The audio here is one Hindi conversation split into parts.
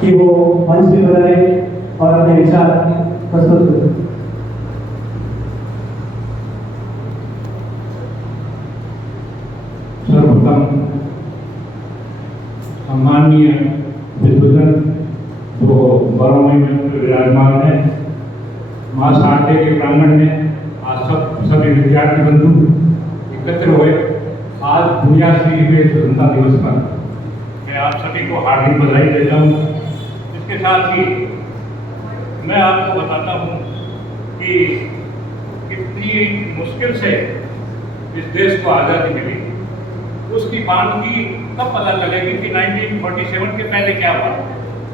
कि वो मंच पे बनाए और अपने विचार प्रस्तुत करें। सर्वप्रथम सम्माननीय विद्वजन जो गौरवमय मंच में विराजमान है, मां सारडे के प्रांगण में आज सभी विद्यार्थी बंधु एकत्र हुए। आज दुनिया श्री के स्वतंत्रता दिवस पर मैं आप सभी को हार्दिक बधाई देता हूँ। इसके साथ ही मैं आपको बताता हूँ कि कितनी मुश्किल से इस देश को आज़ादी मिली। उसकी बात की तब पता चलेगी कि 1947 के पहले क्या हुआ,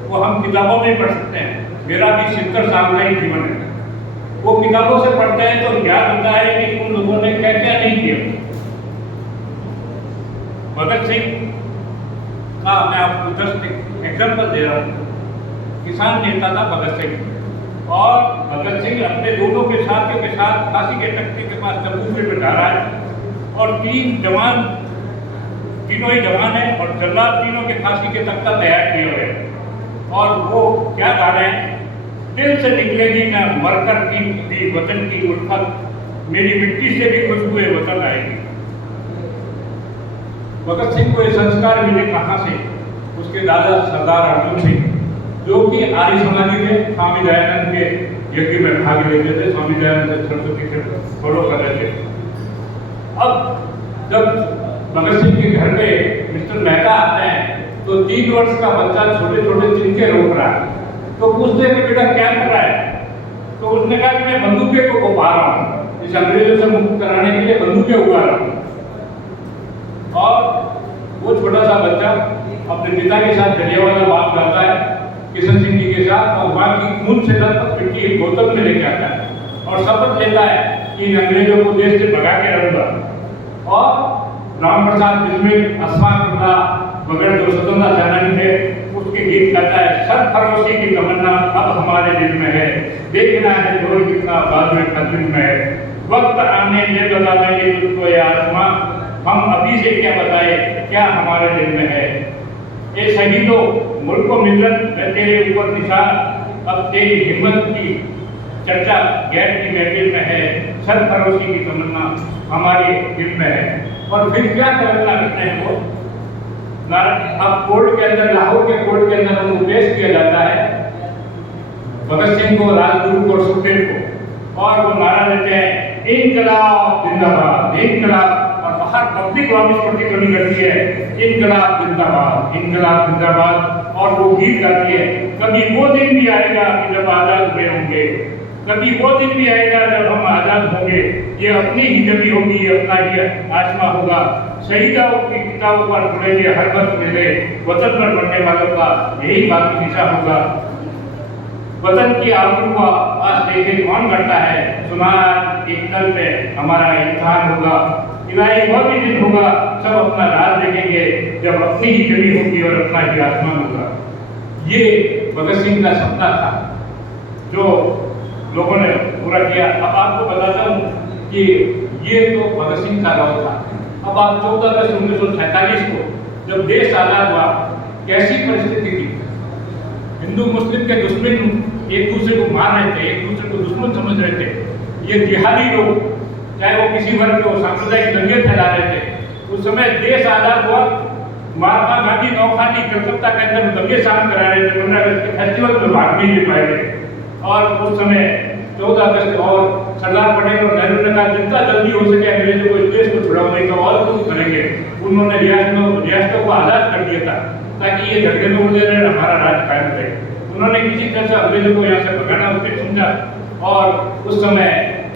वो हम किताबों में पढ़ सकते हैं। मेरा भी 70 साल का ही जीवन है, वो किताबों से पढ़ते हैं तो याद होता है कि उन लोगों ने क्या क्या नहीं किया। भगत सिंह का मैं आपको जस्ट एग्जाम्पल दे रहा हूँ। किसान नेता था भगत सिंह, और भगत सिंह अपने दोनों के साथ फांसी के तख्ते के पास तंबू में बैठा रहा है, और तीनों ही जवान है और जल्लाद तीनों के फांसी के तख्ता तैयार किए हुए हैं। और वो क्या गा रहे हैं, दिल से निकलेगी ना मरकर की भी वतन की उल्फत, मेरी मिट्टी से भी खुशबुए वतन आएगी। भगत सिंह को ये संस्कार मिले कहाँ से? उसके दादा सरदार अर्जुन सिंह, जो कि आर्य समाजी थे, स्वामी दयानंद के यज्ञ में भाग लेते थे, स्वामी दयानंद सरस्वती से फॉलो कर रहे थे। अब जब भगत सिंह के घर पे मिस्टर मेहता आते हैं तो 3 वर्ष का बच्चा छोटे छोटे तिनके रोक रहा है, तो पूछते कि बेटा क्या कर रहा है? तो उसने कहा कि मैं बंदूकें को उगा रहा हूँ, इस अंग्रेजों से मुक्त कराने के लिए बंदूकें उगा रहा हूँ। और वो छोटा सा बच्चा अपने पिता के साथ जलियांवाला बाग जाता है किशन सिंह जी के साथ, और वहाँ की खून से लथपथ मिट्टी एक बोतल में लेके आता है और शपथ लेता है कि इन अंग्रेजों को देश से भगा के रहूंगा। और राम प्रसाद बिस्मिल, अश्फाकुल्ला वगैरह जो स्वतंत्रता सेनानी थे, उसके गीत गाता है, सरफरोशी की तमन्ना अब हमारे दिल में है, देखना है जोर कितना बाद में कदम में है, वक्त आने ये बता देंगे तुझको ये आसमां, हम अभी से क्या बताए क्या हमारे दिल में है। ये शहीदों मुल्क को मिल्लत है तेरे ऊपर निशान, अब तेरी हिम्मत की चर्चा गैर की महफिल में है, सरफरोशी की तमन्ना हमारे दिल में है। और फिर क्या तमन्ना करते हैं वो? अब कोर्ट के अंदर, लाहौर के कोर्ट के अंदर उनको पेश किया जाता है, भगत सिंह को, राजगुरु को, सुखदेव को, और वो नारा देते हैं इनकलाब जिंदाबाद, इनकलाब। और बाहर पब्लिक वापस प्रतिध्वनि करती है इनकलाब जिंदाबाद, इनकलाब जिंदाबाद। और वो गीत गाती है, कभी वो दिन भी आएगा कि जब आजाद हुए होंगे, कभी वो दिन भी आएगा जब हम आजाद होंगे, ये अपनी ही जमी होगी, ये अपना ही आसमां होगा, शहीदों की किताबों पर जुड़ेंगे हर वक्त मेरे, वतन पर बनने वालों का यही बाकी दिशा होगा। वतन की आबरू का आज देखे कौन करता है, सुनार एक तल पे हमारा इम्तिहान होगा, इलाही वह भी दिन होगा सब अपना राज देखेंगे जब अपनी ही जमी होगी और अपना ही आसमान होगा। ये भगत सिंह का सपना था जो लोगों ने पूरा किया। अब आपको बताता हूँ कि ये तो भगत सिंह का राव था। अब आप 14 अगस्त 1947 को जब देश आजाद हुआ, कैसी परिस्थिति थी? हिंदू मुस्लिम के दुश्मन एक दूसरे को मार रहे थे, एक दूसरे को दुश्मन समझ रहे थे। ये जिहादी लोग, चाहे वो किसी वर्ग के, सांप्रदायिक दंगे फैला रहे थे। उस समय देश आजाद हुआ, महात्मा गांधी नौखानी कलकत्ता के अंदर दंगे शांत करा रहे थे, 15 अगस्त के फेस्टिवल में भाग नहीं ले पाए थे। और उस समय 14 अगस्त और सरदार पटेल और नेहरू ने कहा जितना जल्दी हो सके अंग्रेजों को इस देश को छुड़ाने का और कुछ करेंगे। उन्होंने रियासतों को आजाद कर दिया था ताकि ये झगड़े में उलझे रहे, हमारा राज कायम रहे। उन्होंने किसी तरह से अंग्रेजों को यहाँ से भगाना उचित समझा। और उस समय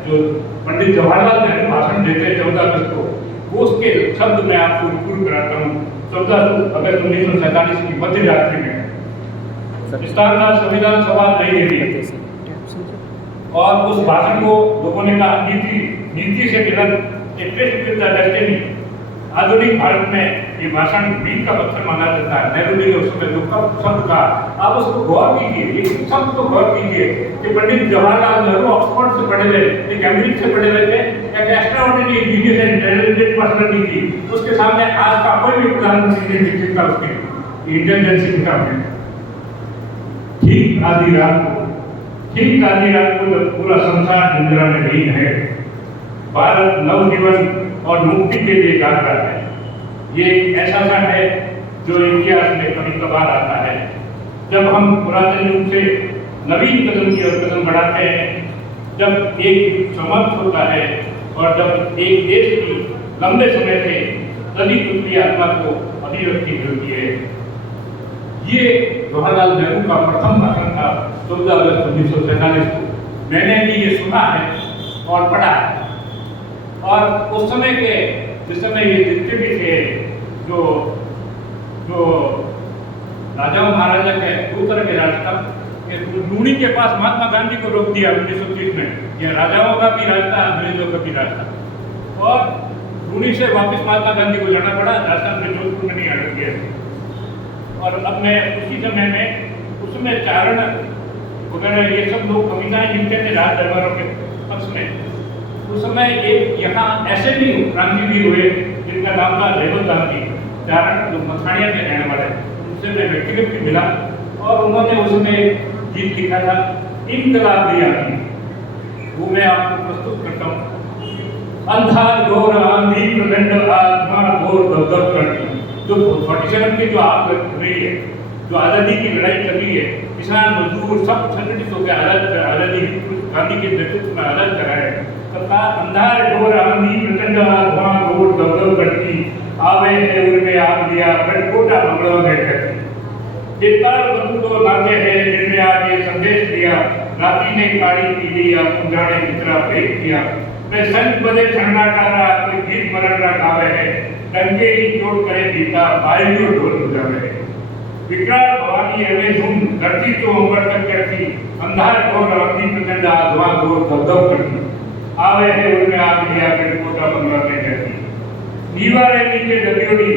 जो पंडित जवाहरलाल नेहरू भाषण देते 14 अगस्त को, वो उसके शब्द मैं आपको रिकॉर्ड कराता हूँ। 14 अगस्त 1947 की मध्य रात्रि में स्थानदार संविधान सभा नई दिल्ली, और उस भाषण को लोगों ने कहा नीति से मिलन डेस्टिनी। आधुनिक भारत में ये भाषण वीर का पत्थर माना जाता है। नेहरू जी ने उस समय जो शब्द कहा, आप उसको गौर कीजिए, ये शब्द को गौर कीजिए कि पंडित जवाहरलाल नेहरू ऑक्सफोर्ड से पढ़े हुए, एक कैम्ब्रिज से पढ़े हुए थे, एक extraordinary engineer and talented personality थी। उसके सामने आज का कोई भी प्रधानमंत्री नहीं दिख सकता उसके इंटेलिजेंस में। ठीक आधी रात को जब पूरा संसार निंद्रा में लीन है, भारत नवजीवन और मुक्ति के लिए जागता है। ये एक ऐसा क्षण है जो इतिहास में कभी कभार आता है, जब हम पुरातन युग से नवीन कदम की ओर कदम बढ़ाते हैं, जब एक समाप्त होता है और जब एक देश की लंबे समय से दलित उत्पीड़ित आत्मा को अभिव्यक्ति मिलती है। ये जवाहरलाल नेहरू का प्रथम भाषण था 14 अगस्त 1947 को। मैंने भी ये सुना है और पढ़ा है, और उस समय के जिस समय ये जितने भी थे जो राजाओं महाराजा के उत्तर के रास्ता लूणी के पास महात्मा गांधी को रोक दिया 1930 में। यह राजाओं का भी रास्ता, अंग्रेजों का भी रास्ता, और लूणी से वापस महात्मा गांधी को जाना पड़ा, राजस्थान में जोधपुर में नहीं अटक गया। और अब मैं उसी समय में उसमें चारण वगैरह ये सब लोग कविताएं लिखते थे राज दरबारों के पक्ष में। उस समय एक यहाँ ऐसे भी क्रांतिवीर हुए जिनका नाम था रेवत गांधी, चारण जो मथानिया के रहने वाले, उनसे मैं व्यक्तिगत भी मिला और उन्होंने उसमें गीत लिखा था इनकलाब दिया। वो मैं आपको प्रस्तुत करता हूँ। अंधार घोर आंधी प्रचंड आत्मा घोर दबदब करती। जो 47 की जो आग लग रही है, जो आज़ादी की लड़ाई चल रही है, किसान मजदूर सब संगठित होकर आज़ादी गांधी के नेतृत्व में आज़ाद कराए। तथा अंधार घोर आंधी प्रचंड आत्मा घोर दबदब करती, आवे है उनमें आग दिया गढ़कोटा बंगलों में कहती। चित्तार बंधु नाते हैं जिनने आज ये संदेश दिया, राती ने काड़ी पी लिया पुंजाने मित्रा भेज दिया। मैं संत बजे ठंडा टारा कोई गीत मरंडा गावे है, डंके ही चोट करे पीता बाइयों ढोल बजावे है। विकराल भवानी हमें धूम धरती तो अंबर तक करती, अंधार घोर आंधी प्रचंड आत्मा घोर दबदब करती, आवे है उनमें आग दिया गढ़कोटा बंगला में कहती। दीवारें नीचे दबियोड़ी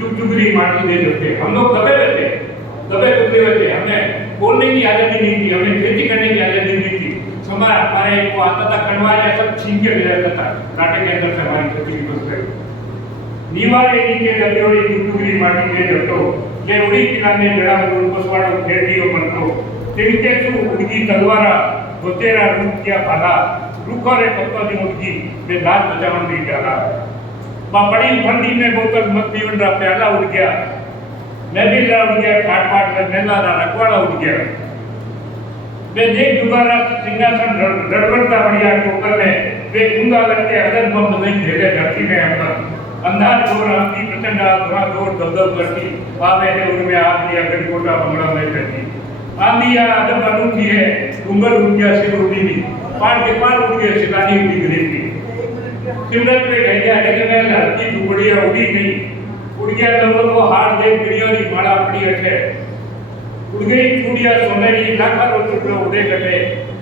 चुगचुगरी माटी दे देते। हम लोग दबे डूबे हुए थे, हमें बोलने की आज़ादी नहीं थी, हमें खेती करने की आज़ादी नहीं थी। हमारे को आता था कड़वा या सब छीन के ले जाता था कांटे के अंदर से हमारी खेती की फसल। दीवारें नीचे दबियोड़ी चुगचुगरी माटी दे देतो, ये उड़ी किनारे जड़ा उनको घेरदियो बनतो। तिनके सु उड़गी तलवारा गोतेरा रूप किया भाला, रुको रे पत्ता दी उड़गी वे लाज बचावन भी डाला। बड़ी ठंडी में बोतल मत पीवन रा प्याला उड़ गया, मैं भी उड़ गया पाट से मेला रखवाड़ा उड़ गया। वे देख दोबारा सिंहासन रड़बड़ता बढ़िया टोकर में, वे कुंदा लगते अदर बम नहीं भेजे धरती में अंदर। अंधार घोर आंधी प्रचंड आत्मा घोर दबदब करती, आवे है उनमें आग दिया गढ़कोटा बंगला में कहती। आंधी या अदब अनूठी है, कुंभल उड़ गया सिर उड़ी भी, पार के पार उड़ गया सितानी उड़ी गरीबी। सिमरत में गैया लेकिन हल्की टुकड़िया उड़ी नहीं, उड़ गया लोगों को हार दे गिरियों की माला पड़ी अठे। उड़ गई चूड़िया सोनेरी लाखा रो टुकड़ो उड़े कटे,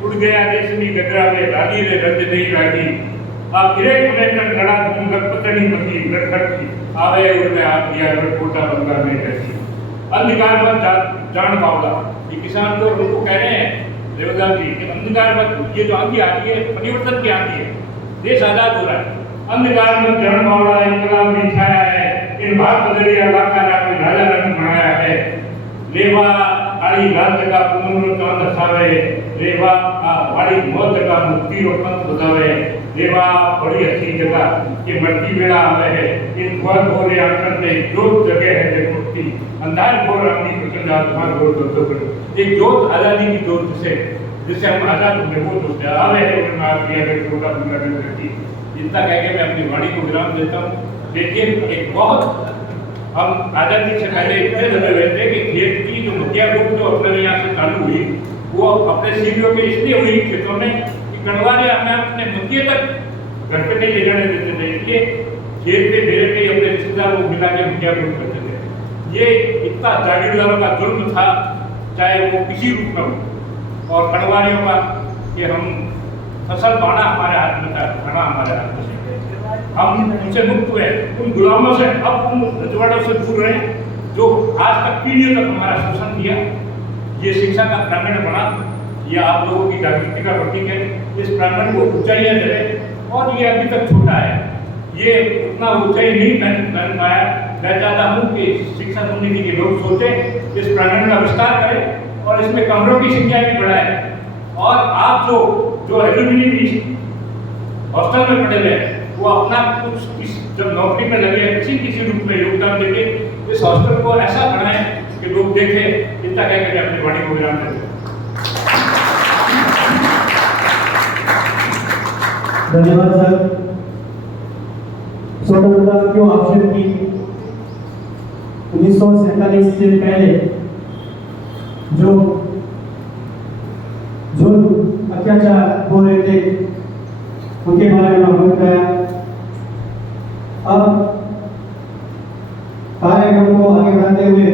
उड़ गया रेशमी गजरा में रानी रे रंज नहीं लागी। आप गिरे कुने कर लड़ा तुम लखपतनी मती लखट की, आवे उनमें आप दिया गढ़कोटा बंगला में कहती। अंधकार मत जान पावला, ये किसान तो उनको कह रहे हैं देवदास जी कि अंधकार मत, ये जो आंधी आती है परिवर्तन की आंधी है, देश आजाद हो रहा है। अंधकार में जन्म वाला इनकलाब भी छाया है, इन भाग बदलिया लाखा कोई राजा रंग बनाया है। लेवा आड़ी रात का पुनरुत्थान दर्शावे, लेवा वाड़ी मौत का मुक्ति और पंथ बतावे। लेवा बड़ी अच्छी जगह ये मट्टी बेड़ा आवे है, इन घोर घोरे आंचल में जोत जगह है जग मुक्ति। अंधार घोर आंधी प्रचंड आत्मा घोर दबदब, एक जोत आजादी की जोत जिससे हम आजाद होंगे वो जोत आवे है उनमें आग दिया गढ़कोटा बंगला में कहती। इतना कह के मैं अपनी वाणी को विराम देता हूँ। लेकिन एक बहुत हम आज़ादी से पहले इतने दबे हुए थे कि खेत की जो मुखिया रूप जो अपने यहाँ से चालू हुई वो अपने सीढ़ियों पे इसलिए हुई खेतों में कि गढ़वाले हमें अपने मुखिया तक घर पे नहीं ले जाने देते थे, इसलिए खेत पे मेरे पे अपने रिश्तेदार को मिला के मुखिया रूप करते थे। ये इतना जागीरदारों का जुल्म था, चाहे वो किसी रूप में हो। और गढ़वालियों का कि हम फसल बाना हमारे हाथ में था, खाना हमारे हाथ में, हम उनसे मुक्त हुए, उन गुलामों से अब उन रजवाड़ों से दूर रहे जो आज तक पीढ़ियों तक हमारा शोषण किया। ये शिक्षा का प्रांगण बना, ये आप लोगों की जागृति का प्रतीक है। इस प्रांगण को ऊंचाइयाँ चले और ये अभी तक छोटा है, ये उतना ऊंचाई नहीं बन पाया। मैं चाहता हूँ कि शिक्षा समिति के लोग सोचे, इस प्रांगण का विस्तार करें और और इसमें कमरों की संख्या भी बढ़ाएं। और आप जो एल्यूमिनी हॉस्टल में पड़े हुए हैं वो अपना कुछ जब नौकरी में लगे किसी रूप में योगदान देके इस हॉस्टल को ऐसा बनाएं कि लोग देखें। इतना कह के अपनी वाणी को विराम देते हैं। धन्यवाद सर। स्वतंत्रता क्यों आवश्यक थी? 1947 से पहले जो अत्याचार हो रहे थे उनके बारे में अवगत कराया। अब कार्यक्रम को आगे बढ़ाते हुए